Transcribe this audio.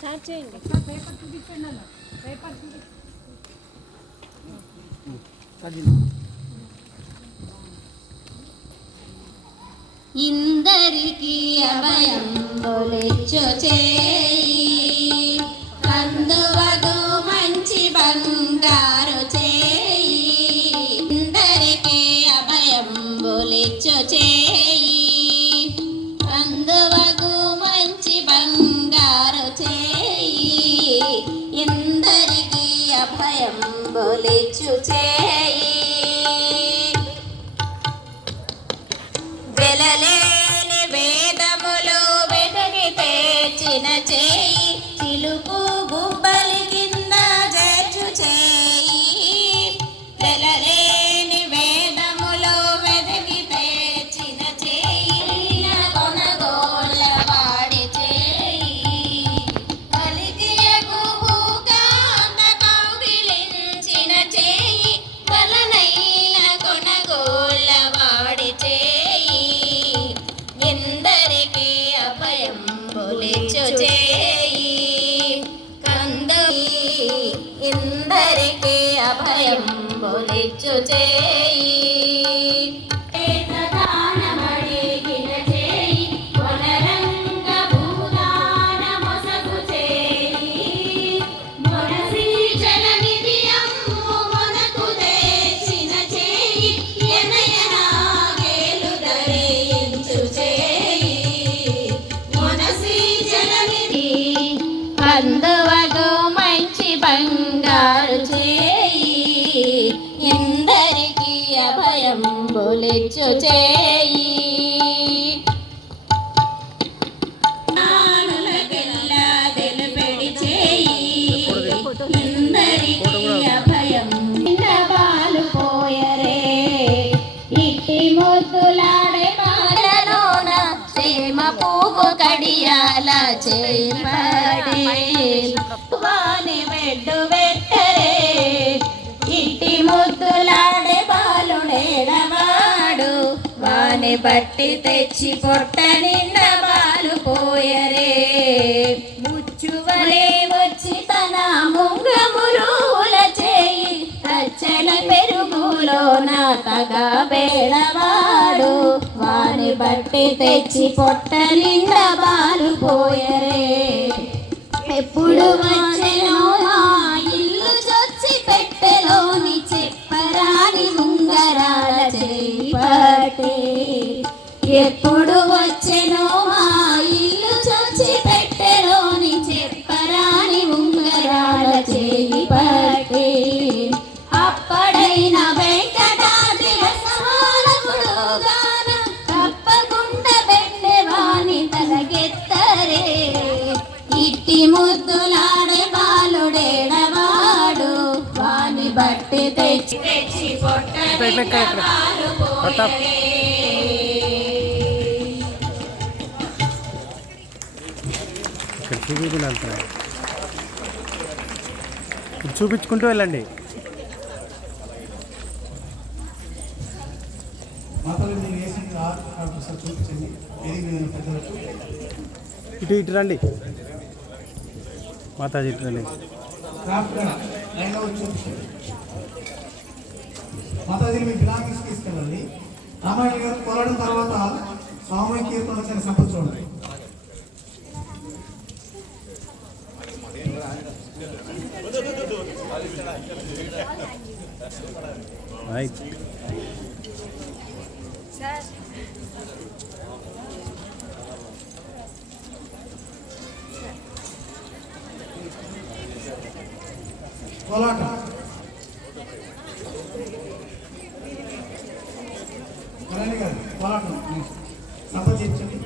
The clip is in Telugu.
స్టార్ట్ చేయండి. ఇందరికీ అభయం బొలిచ్చు చేయి, కందువగు మంచి బంగారు చేయి. ఇందరికీ అభయం బొలిచ్చు చేయి, కందువగు మంచి బంగారు చేయి. ఇందరికీ అభయం బొలిచ్చు చేయి, వెలలేని వేదములు వెతికి తెచ్చిన చేయి, చిలుకు గుబ్బలి కింద చేర్చు చేయి. వెలలేని వేదములు వెతికి తెచ్చిన చేయి, కొనగోళ్ళ వాడి చేయి. కలికియకు భూకాంత కౌగిలించిన చేయి, వలనైన కొనగోళ్ళ వాడి చేయి. ఇందరికీ అభయం బొలిచ్చు చేయి, ఇందరికీ అభయం బొలిచ్చు చేయి. కందువగు మంచి బంగారు చేయి, ఇందరికీ అభయం బొలిచ్చు చేయి. నానులకెల్లా తెలుపెడి చేయి, ఇందరికీ అభయం. బాలు పోయరే ఇట్టి ముద్దులాడే పాలలోన సేమ పువ్వు కడియాల చేపడే వాని వెడ్డు వెట్టరే. ఇట్టి ముద్దులాడే బాలుడేడవాడు, వాని బట్టి తెచ్చి పొట్ట నిండా బాలు పోయరే. ముచ్చువలే వచ్చి తన ముంగములుల చేయి, పచ్చని పెరుగులో నాతగా బేడవాడు, వాని బట్టి తెచ్చి పొట్ట నిండా బాలు పోయరే. ఎప్పుడు వచ్చెనో మా ఇల్లు చొచ్చి పెట్టెలోని చెప్పరాని ఉంగరాల చేపట్టే. ఎప్పుడు వచ్చెనో మా ఇల్లు చొచ్చి పెట్టెలోని చెప్పరాని ఉంగరాల చేయి పట్టే. అప్పడైన వెంకటాద్రి సమానకుడుగాన తప్పకుండా బెండెవాని తలగెత్తరే. ఇట్టి ముద్దులాడే బాలుడేడవాడు, వాని బట్టి తెచ్చి తెచ్చి పొట్ట బాలు పోయరే. చూపించుకుంటూ వెళ్ళండి. ఇటు ఇటు రండి మాతాజీ, ఇటు రండి. మాతాజీ మీ బిలాంగింగ్స్ తీసుకెళ్ళండి. రామాయణ గారు కొలడం తర్వాత సామూహిక కీర్తన వచ్చిన సంపద చూడండి. కోలాట కోలాటం సంపద చేయించండి.